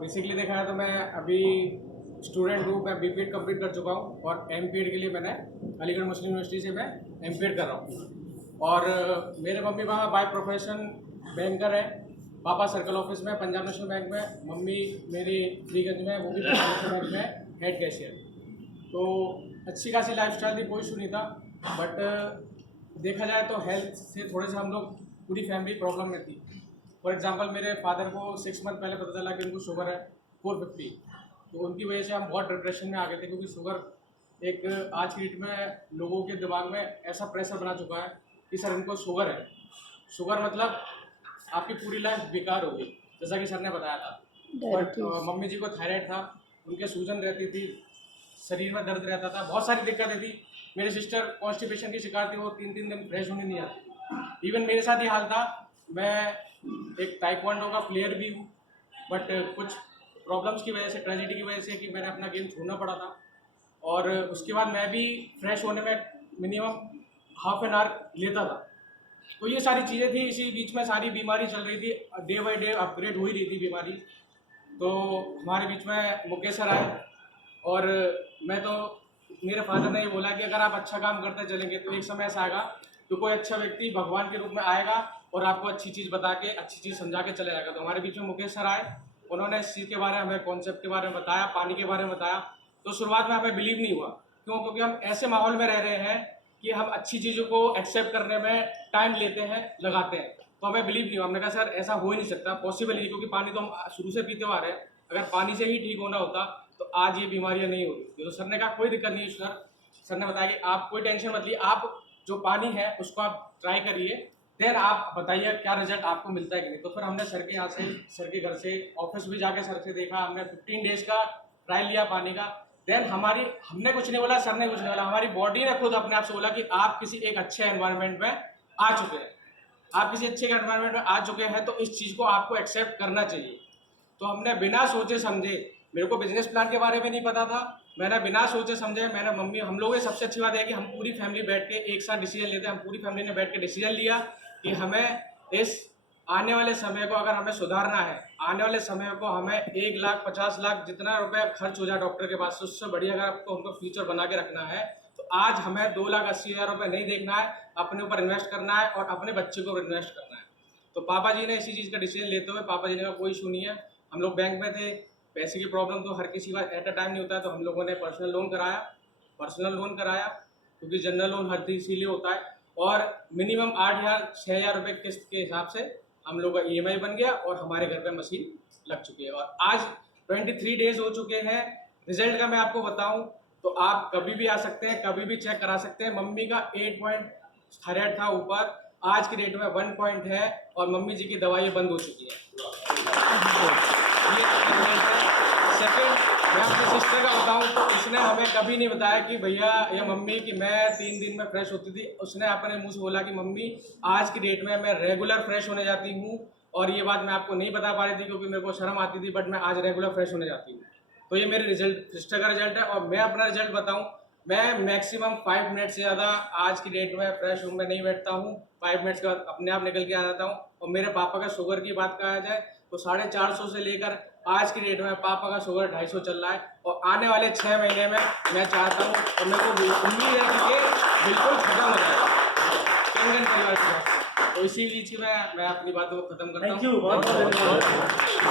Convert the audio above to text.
Basically देखा है तो मैं अभी स्टूडेंट हूँ। मैं बीपीएड कंप्लीट कर चुका हूँ और एमपीएड के लिए मैंने अलीगढ़ मुस्लिम यूनिवर्सिटी से मैं एमपीएड कर रहा हूँ। और मेरे mummy papa by profession banker है। पापा सर्कल ऑफिस में पंजाब नेशनल बैंक में, मम्मी मेरी फ्रीगंज में, वो भी पंजाब नेशनल बैंक में हेड कैशियर। तो अच्छी खासी लाइफस्टाइल थी, कोई इशू नहीं था। बट देखा जाए तो हेल्थ से थोड़े से हम लोग पूरी फैमिली प्रॉब्लम में थी। फॉर एग्जांपल मेरे फादर को 6 मंथ पहले पता चला कि उनको शुगर है 450। तो उनकी वजह से हम बहुत डिप्रेशन में आ गए थे, क्योंकि शुगर एक आज की डेट में लोगों के दिमाग में ऐसा प्रेशर बना चुका है कि सर इनको शुगर है। शुगर मतलब आपकी पूरी लाइफ बेकार हो गई, जैसा कि सर ने बताया था। बट मम्मी जी को थायराइड था, उनके सूजन रहती थी, शरीर में दर्द रहता था, बहुत सारी दिक्कतें थी। मेरी सिस्टर कॉन्स्टिपेशन की शिकार थी, वो 3-3 दिन फ्रेश होने नहीं आती। इवन मेरे साथ ये हाल था। मैं एक ताइक्वांडो का प्लेयर भी हूँ, बट कुछ प्रॉब्लम्स की वजह से, ट्रेजेडी की वजह से, कि मैंने अपना गेम छोड़ना पड़ा था। और उसके बाद मैं भी फ्रेश होने में मिनिमम हाफ एन आवर लेता था। तो ये सारी चीज़ें थी, इसी बीच में सारी बीमारी चल रही थी, डे बाई डे अपग्रेड हो ही रही थी बीमारी। तो हमारे बीच में मुकेश सर आए और मैं तो, मेरे फादर ने ये बोला कि अगर आप अच्छा काम करते चलेंगे तो एक समय ऐसा आएगा कि कोई अच्छा व्यक्ति भगवान के रूप में आएगा और आपको अच्छी चीज़ बता के, अच्छी चीज़ समझा के चले जाएगा। तो हमारे बीच में मुकेश सर आए, उन्होंने इस चीज़ के बारे में, हमें कॉन्सेप्ट के बारे में बताया, पानी के बारे में बताया। तो शुरुआत में हमें बिलीव नहीं हुआ। क्यों? क्योंकि हम ऐसे माहौल में रह रहे हैं कि हम अच्छी चीज़ों को एक्सेप्ट करने में टाइम लेते हैं, लगाते हैं। तो हमें बिलीव नहीं हुआ। हमने कहा सर ऐसा हो ही नहीं सकता, पॉसिबल ही, क्योंकि पानी तो हम शुरू से पीते हुए आ रहे हैं। अगर पानी से ही ठीक होना होता तो आज ये बीमारियां नहीं होती। तो सर ने कहा कोई दिक्कत नहीं है सर ने बताया कि आप कोई टेंशन मत लिए, आप जो पानी है उसको आप ट्राई करिए, देन आप बताइए क्या रिजल्ट आपको मिलता है कि नहीं। तो फिर हमने सर के यहाँ से, सर के घर से, ऑफिस भी जाके सर से देखा, हमने 15 डेज का ट्रायल लिया पानी का। देन हमने कुछ नहीं बोला, सर ने कुछ नहीं बोला, हमारी बॉडी ने खुद अपने आप से बोला कि आप किसी एक अच्छे एनवायरनमेंट में आ चुके हैं, आप किसी अच्छे एनवायरनमेंट में आ चुके हैं, तो इस चीज़ को आपको एक्सेप्ट करना चाहिए। तो हमने बिना सोचे समझे, मेरे को बिजनेस प्लान के बारे में नहीं पता था, मैंने बिना सोचे समझे, मैंने मम्मी, हम लोगों की सबसे अच्छी बात है कि हम पूरी फैमिली बैठ के एक साथ डिसीजन लेते हैं। हम पूरी फैमिली ने बैठ के डिसीजन लिया कि हमें इस आने वाले समय को अगर हमें सुधारना है, आने वाले समय को हमें 1 लाख 50 लाख जितना रुपए खर्च हो जाए डॉक्टर के पास, उससे बढ़िया अगर आपको हमको फ्यूचर बना के रखना है, तो आज हमें 2,80,000 रुपये नहीं देखना है, अपने ऊपर इन्वेस्ट करना है और अपने बच्चे को इन्वेस्ट करना है। तो पापा जी ने इसी चीज़ का डिसीजन लेते हुए, पापा जी ने कहा कोई इशू नहीं है। हम लोग बैंक में थे, पैसे की प्रॉब्लम तो हर किसी का एट अ टाइम नहीं होता है, तो हम लोगों ने पर्सनल लोन कराया, क्योंकि जनरल लोन हर किसी लिए होता है। और मिनिमम 8,000 6,000 रुपये किस्त के हिसाब से हम लोग का EMI बन गया और हमारे घर पे मशीन लग चुकी है। और आज 23 डेज हो चुके हैं। रिजल्ट का मैं आपको बताऊं तो आप कभी भी आ सकते हैं, कभी भी चेक करा सकते हैं। मम्मी का 8 पॉइंट थायराइड था ऊपर, आज की डेट में 1 पॉइंट है और मम्मी जी की दवाई बंद हो चुकी है। सेकेंड, मैं अपनी सिस्टर का बताऊं तो उसने हमें कभी नहीं बताया कि भैया या मम्मी कि मैं 3 दिन में फ्रेश होती थी। उसने अपने मुंह से बोला कि मम्मी आज की डेट में मैं रेगुलर फ्रेश होने जाती हूँ। और ये बात मैं आपको नहीं बता पा रही थी क्योंकि मेरे को शर्म आती थी, बट मैं आज रेगुलर फ्रेश होने जाती हूँ। तो ये मेरे रिजल्ट, सिस्टर का रिजल्ट है। और मैं अपना रिजल्ट बताऊँ, मैं मैक्सिमम 5 मिनट से ज़्यादा आज की डेट में फ्रेश रूम में नहीं बैठता हूँ। 5 मिनट्स के बाद अपने आप निकल के आ जाता हूँ। और मेरे पापा का शुगर की बात कहा जाए तो 450 से लेकर आज की डेट में पापा का शुगर 250 चल रहा है। और आने वाले 6 महीने में मैं चाहता हूँ, और मेरे को उम्मीद है कि ये बिल्कुल खत्म हो जाएगा केंगन परिवार से। तो इसी बीच में मैं अपनी बातों को खत्म करता हूँ।